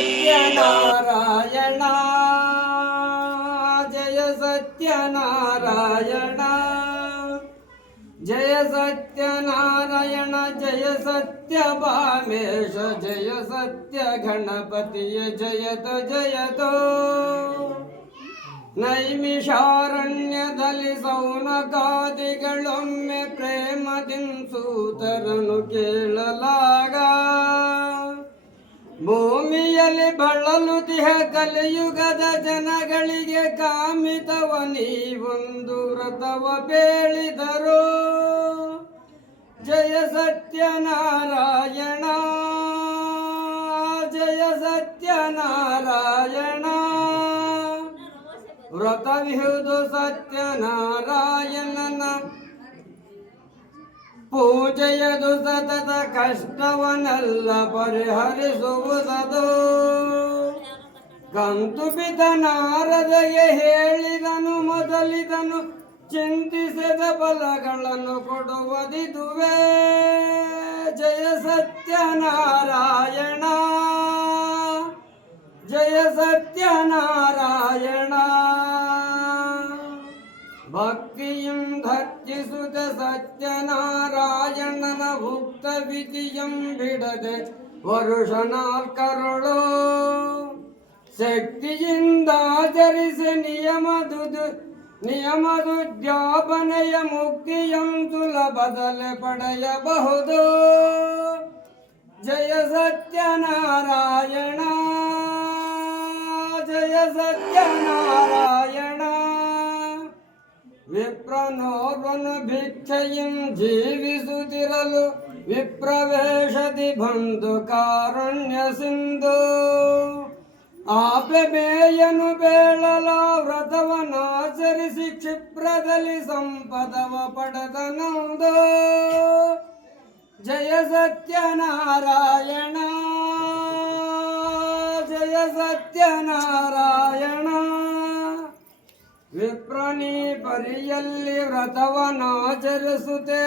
ಸತ್ಯನಾರಾಯಣ ಜಯ ಸತ್ಯನಾರಾಯಣ ಜಯ ಸತ್ಯನಾರಾಯಣ ಜಯ ಸತ್ಯ ಭಾಮೇಶ ಜಯ ಸತ್ಯ ಗಣಪತಿಯ ಜಯತ ಜಯತೋ ನೈಮಿಷಾರಣ್ಯದಲ್ಲಿ ಸೌನಕಾದಿಗಳೊಮ್ಮೆ ಪ್ರೇಮದಿನ್ ಸೂತರನು ಕೇಳಲಾಗ ಭೂಮಿಯಲ್ಲಿ ಬಳಲುತಿಹ ಕಲಿಯುಗದ ಜನಗಳಿಗೆ ಕಾಮಿತವ ನೀವೊಂದು ವ್ರತವ ಬೇಳಿದರು ಜಯ ಸತ್ಯನಾರಾಯಣ ಜಯ ಸತ್ಯನಾರಾಯಣ ವ್ರತವಿಹುದು ಸತ್ಯನಾರಾಯಣನ ಪೂಜೆಯದು ಸತತ ಕಷ್ಟವನ್ನೆಲ್ಲ ಪರಿಹರಿಸುವುದದು ಕಂತುಬಿದ ನಾರದಗೆ ಹೇಳಿದನು ಮೊದಲಿದನು ಚಿಂತಿಸಿದ ಫಲಗಳನ್ನು ಕೊಡುವುದಿದುವೆ ಜಯ ಸತ್ಯನಾರಾಯಣ ಜಯ ಸತ್ಯನಾರಾಯಣ ಭಕ್ತಿಯಂ ಧರ್ಜಿಸುತ್ತ ಸತ್ಯನಾರಾಯಣನ ಭುಕ್ತ ವಿಧಿಯಂ ಬಿಡದೆ ವರುಷ ನಾಲ್ಕರಳು ಶಕ್ತಿಯಿಂದಾಚರಿಸಿ ನಿಯಮದುದ್ಯಾಪನೆಯ ಮುಕ್ತಿಯಂ ಸುಲಭದಲ್ಲಿ ಪಡೆಯಬಹುದು ಜಯ ಸತ್ಯನಾರಾಯಣ ಜಯ ಸತ್ಯನಾರಾಯಣ ವಿಪ್ರನೋರ್ವನು ಭಿಕ್ಷೆಯಂ ಜೀವಿಸುತ್ತಿರಲು ವಿಪ್ರವೇಶದಿ ಬಂದು ಕಾರುಣ್ಯ ಸಿಂಧು ಆಪ್ಲೆಬೇಯನು ಬೇಳಲ ವ್ರತವನಾಚರಿಸಿ ಕ್ಷಿಪ್ರದಲ್ಲಿ ಸಂಪದವ ಪಡೆದನಂದು ಜಯ ಸತ್ಯನಾರಾಯಣ ಜಯ ಸತ್ಯನಾರಾಯಣ ವಿಪ್ರನಿ ಪರಿಯಲ್ಲಿ ವ್ರತವನಾಚರಿಸುತ್ತೆ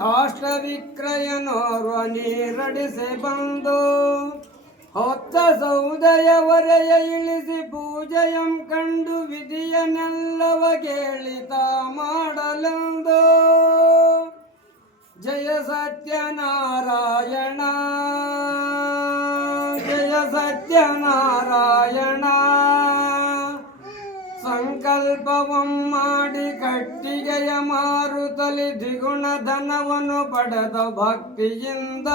ಕಾಷ್ಟ ವಿಕ್ರಯನೋರ್ವ ನೀರಡಿಸಿ ಬಂದು ಹೊತ್ತ ಸೌದಯವರೆಯ ಇಳಿಸಿ ಪೂಜೆಯಂ ಕಂಡು ವಿಧಿಯನ್ನೆಲ್ಲವ ಕೇಳಿತ ಮಾಡಲೆಂದು ಜಯ ಸತ್ಯನಾರಾಯಣ ಜಯ ಸತ್ಯನಾರಾಯಣ ಸಂಕಲ್ಪವಂ ಮಾಡಿ ಕಟ್ಟಿಗೆಯ ಮಾರುತಲಿ ದ್ವಿಗುಣ ಧನವನ್ನು ಪಡೆದ ಭಕ್ತಿಯಿಂದ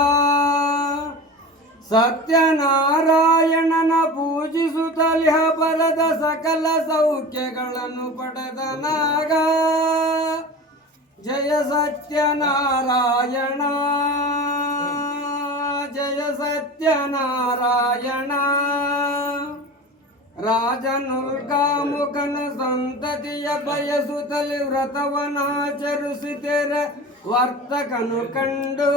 ಸತ್ಯನಾರಾಯಣನ ಪೂಜಿಸುತ್ತಲಿಹ ಬರದ ಸಕಲ ಸೌಖ್ಯಗಳನ್ನು ಪಡೆದನಾಗ ಜಯ ಸತ್ಯನಾರಾಯಣ ಜಯ ಸತ್ಯನಾರಾಯಣ ರಾಜನುಲ್ಕಾಮುಖನ ಸಂತತಿಯ ಬಯಸುತ್ತಲಿ ವ್ರತವನಾಚರಿಸುತ್ತೆರ ವರ್ತಕನು ಕಂಡು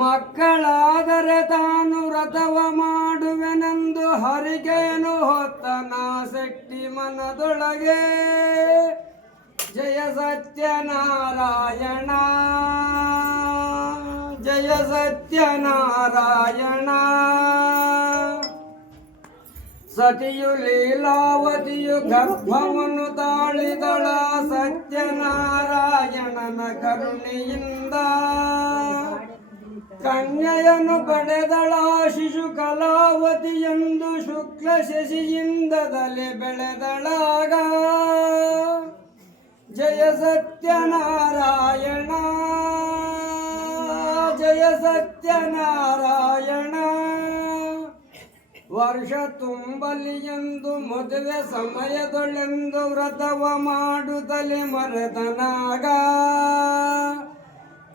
ಮಕ್ಕಳಾದರೆ ತಾನು ವ್ರತವ ಮಾಡುವೆನೆಂದು ಹರಿಗೆಯನ್ನು ಹೊತ್ತನ ಶೆಟ್ಟಿ ಮನದೊಳಗೆ ಜಯ ಸತ್ಯನಾರಾಯಣ ಜಯ ಸತ್ಯನಾರಾಯಣ ಸತಿಯು ಲೀಲಾವತಿಯು ಗರ್ಭವನ್ನು ತಾಳಿದಳ ಸತ್ಯನಾರಾಯಣನ ಕರುಣೆಯಿಂದ ಕನ್ಯೆಯನ್ನು ಪಡೆದಳ ಶಿಶು ಕಲಾವತಿ ಎಂದು ಶುಕ್ಲ ಶಶಿಯಿಂದಲೇ ಬೆಳೆದಳಾಗ ಜಯ ಸತ್ಯನಾರಾಯಣ ಜಯ ಸತ್ಯನಾರಾಯಣ ವರ್ಷ ತುಂಬಲಿ ಎಂದು ಮದುವೆ ಸಮಯದೊಳೆಂದು ವ್ರತವ ಮಾಡುತ್ತಲೇ ಮರೆತನಾಗ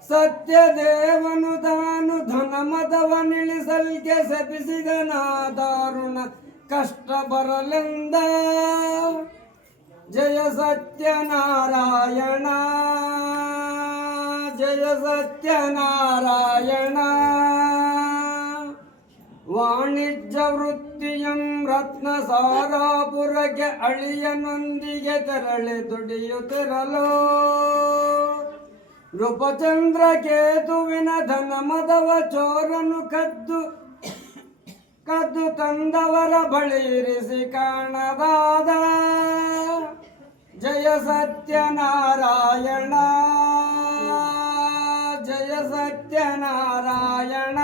ಸತ್ಯದೇವನು ತಾನು ಧನಮದವನಿಳಿಸಲ್ಗೆ ಶಪಿಸಿದನ ದಾರುಣ ಕಷ್ಟ ಬರಲೆಂದ ಜಯ ಸತ್ಯನಾರಾಯಣ ಜಯ ಸತ್ಯನಾರಾಯಣ ವಾಣಿಜ್ಯ ವೃತ್ತಿಯಂ ರತ್ನ ಸಾರಾಪುರಕ್ಕೆ ಅಳಿಯನೊಂದಿಗೆ ತೆರಳಿ ದುಡಿಯುತ್ತಿರಲು ನೃಪಚಂದ್ರ ಕೇತುವಿನ ಧನಮದವ ಚೋರನು ಕದ್ದು ಕದ್ದು ತಂದವರ ಬಳಿ ಇರಿಸಿ ಕಾಣದಾದ ಜಯ ಸತ್ಯನಾರಾಯಣ ಜಯ ಸತ್ಯನಾರಾಯಣ.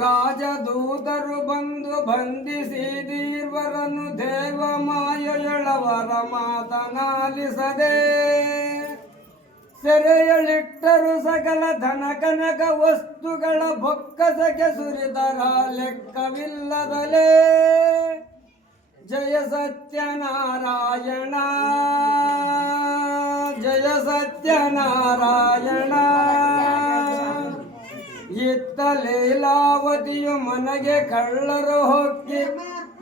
ರಾಜದೂತರು ಬಂದು ಬಂಧಿಸಿ ದೀರ್ವರನ್ನು ದೇವ ಮಾಯೆಯೊಳವರ ಮಾತನಾಲಿಸದೆ ಸೆರೆಯಳಿಟ್ಟರು ಸಕಲ ಧನ ಕನಕ ವಸ್ತುಗಳ ಬೊಕ್ಕಸಕ್ಕೆ ಸುರಿದರ ಲೆಕ್ಕವಿಲ್ಲದಲೇ ಜಯ ಸತ್ಯನಾರಾಯಣ ಜಯ ಸತ್ಯನಾರಾಯಣ. ಇತ್ತ ಲೀಲಾವತಿಯು ಮನೆಗೆ ಕಳ್ಳರು ಹೊಕ್ಕಿ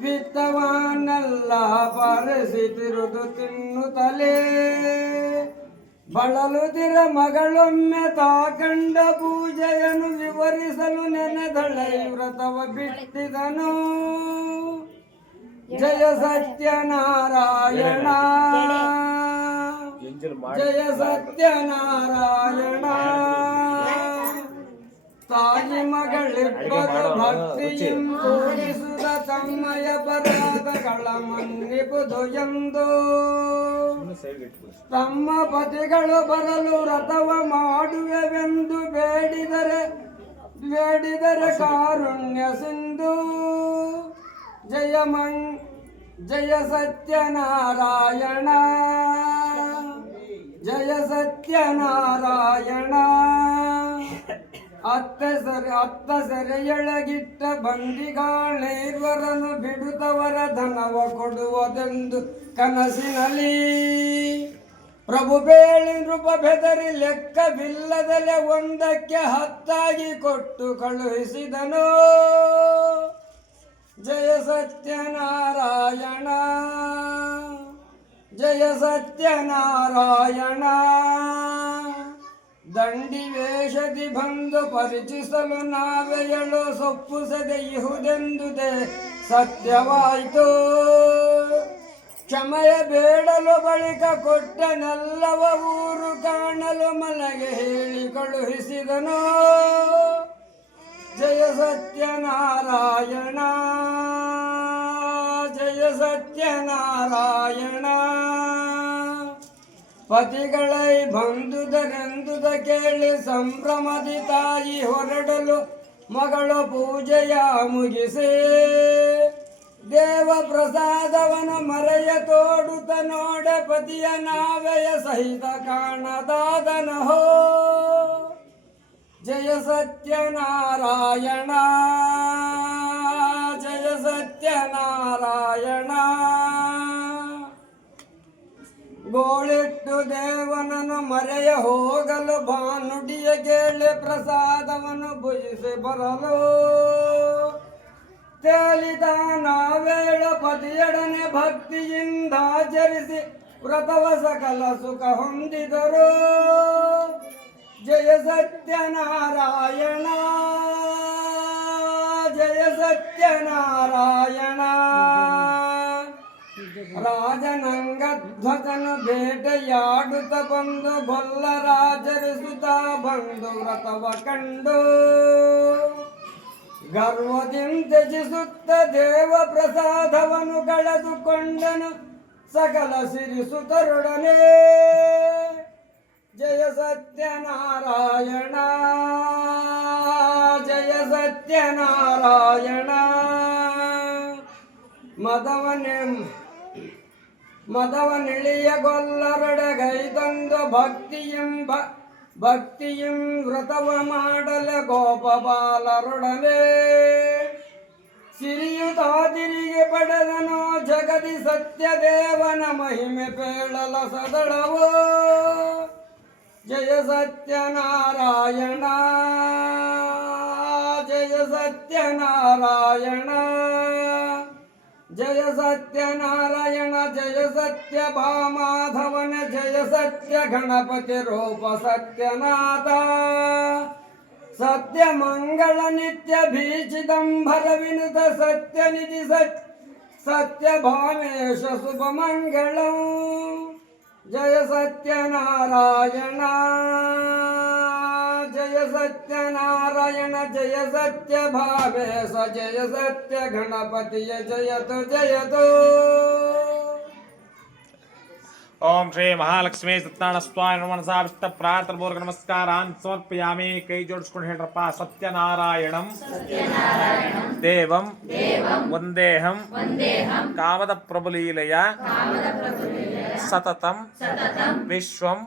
ವಿತ್ತವನ್ನೆಲ್ಲ ಪರಿಸಿತಿರುವುದು ತಿನ್ನುತ್ತಲೇ ಬಳಲುತ್ತಿರ ಮಗಳೊಮ್ಮೆ ತಾ ಕಂಡ ಪೂಜೆಯನ್ನು ವಿವರಿಸಲು ನೆನೆದಳೆ ವ್ರತವ ಬಿಟ್ಟಿದನು ಜಯ ಸತ್ಯನಾರಾಯಣ ಜಯ ಸತ್ಯನಾರಾಯಣ. ತಾಯಿ ಮಗಳಿಬ್ಬರು ಭಕ್ತಿயும் ತೋರಿಸುದ ತಮ್ಮಯ ಪರಾಧಗಳ ಮನ್ನಿಪುದು ಎಂದು ತಮ್ಮ ಪತಿಗಳು ಬರಲು ವ್ರತವ ಮಾಡುವೆವೆಂದು ಬೇಡಿದರೆ ಕಾರುಣ್ಯ ಸಿಂಧು ಜಯ ಸತ್ಯನಾರಾಯಣ ಜಯ ಸತ್ಯನಾರಾಯಣ. ಅತ್ತ ಸೆರೆಯೊಳಗಿಟ್ಟ ಬಂದಿಗಾಳೇರ್ವರನ್ನು ಬಿಡುತ್ತವರ ಧನವ ಕೊಡುವುದೆಂದು ಕನಸಿನಲ್ಲಿ ಪ್ರಭು ಬೇಳಿ ನೃಪ ಬೆದರಿ ಲೆಕ್ಕವಿಲ್ಲದಲೆ ಒಂದಕ್ಕೆ ಹತ್ತಾಗಿ ಕೊಟ್ಟು ಕಳುಹಿಸಿದನು ಜಯ ಸತ್ಯನಾರಾಯಣ ಜಯ ಸತ್ಯನಾರಾಯಣ. ದಂಡಿ ವೇಷದಿ ಬಂದು ಪರಿಚಿಸಲು ನಾವೆಯಳು ಸೊಪ್ಪು ಸದೆಯುವುದೆಂದುದೇ ಸತ್ಯವಾಯಿತು. ಕ್ಷಮೆಯ ಬೇಡಲು ಬಳಿಕ ಕೊಟ್ಟನೆಲ್ಲವ ಊರು ಕಾಣಲು ಮನೆಗೆ ಹೇಳಿ ಕಳುಹಿಸಿದನು ಜಯ ಸತ್ಯನಾರಾಯಣ ಜಯ ಸತ್ಯನಾರಾಯಣ. ಪತಿಗಳೈ ಬಂದುದರೆಂದುದ ಕೇಳಿ ಸಂಭ್ರಮದಿ ತಾಯಿ ಹೊರಡಲು ಮಗಳು ಪೂಜೆಯ ಮುಗಿಸಿ ದೇವ ಪ್ರಸಾದವನು ಮರೆಯ ತೋಡುತ್ತ ನೋಡ ಪತಿಯ ನಾವೆಯ ಸಹಿತ ಕಾಣದಾದನಹೋ ಜಯ ಸತ್ಯನಾರಾಯಣ ಜಯ ಸತ್ಯನಾರಾಯಣ. ಗೋಳಿಟ್ಟು ದೇವನನ್ನು ಮರೆಯ ಹೋಗಲು ಭಾನುಡಿಯ ಕೇಳಿ ಪ್ರಸಾದವನ್ನು ಭುಜಿಸಿ ಬರಲು ತೇಲಿದ ನಾವೇಳ ಪತಿಯೊಡನೆ ಭಕ್ತಿಯಿಂದಾಚರಿಸಿ ವ್ರತವ ಸಕಲ ಸುಖ ಹೊಂದಿದರು ಜಯ ಸತ್ಯನಾರಾಯಣ ಜಯ ಸತ್ಯನಾರಾಯಣ. ರಾಜನಂಗಧ್ವಜನು ಬೇಟೆಯಾಡುತ್ತ ಬಂದು ಗೊಲ್ಲರಾಜರಿಸುತ್ತ ಬಂದು ವ್ರತವ ಕಂಡು ಗರ್ವದಿಂದ ತ್ಯಜಿಸುತ್ತ ದೇವ ಪ್ರಸಾದವನ್ನು ಕಳೆದುಕೊಂಡನು ಸಕಲ ಸಿರಿಸುತರೊಡನೆ ಜಯ ಸತ್ಯನಾರಾಯಣ ಜಯ ಸತ್ಯನಾರಾಯಣ. ಮದವನಿಳಿಯ ಗೊಲ್ಲರೊಡಗೈದಂದು ಭಕ್ತಿಯಂ ವ್ರತವ ಮಾಡಲ ಗೋಪಬಾಲರೊಡನೆ ಸಿರಿಯುತಾದಿರಿಗೆ ಪಡೆದನು ಜಗದಿ ಸತ್ಯದೇವನ ಮಹಿಮೆ ಪೇಳಲ ಸದಳವೋ ಜಯ ಸತ್ಯನಾರಾಯಣ ಜಯ ಸತ್ಯನಾರಾಯಣ ಜಯ ಸತ್ಯನಾರಾಯಣ ಜಯ ಸತ್ಯ ಭಾಮಾಧವನ ಜಯ ಸತ್ಯ ಗಣಪತಿ ರೂಪ ಸತ್ಯನಾಥ ಸತ್ಯ ಮಂಗಳ ನಿತ್ಯ ಭೀಚಿದಂಬರ ವಿನುತ ಸತ್ಯ ನಿಧಿ ಸತ್ಯ ಭಾಮೇಶ ಶುಭ ಮಂಗಳಂ ಜಯ ಸತ್ಯನಾರಾಯಣ ಜಯ जय सत्यनारायण जय सत्यभामेश जय सत्य गणपतिय जयतु जयतु ओम श्री महालक्ष्मी सत्यनारायण स्वामी मनसा विष्णु प्रार्थना पूर्वक नमस्कारान् समर्पयामि कೈ ಜೋಡಿಸಿಕೊಂಡು ಹೇಳ್ರಪ್ಪ ಸತ್ಯನಾರಾಯಣಂ ದೇವಂ ವಂದೇಹಂ ಕಾಮದ ಪ್ರಭುಲೀಲೆಯ ಸತತಂ ವಿಶ್ವಂ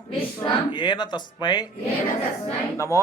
ಏನ ತಸ್ಮೈ ನಮೋ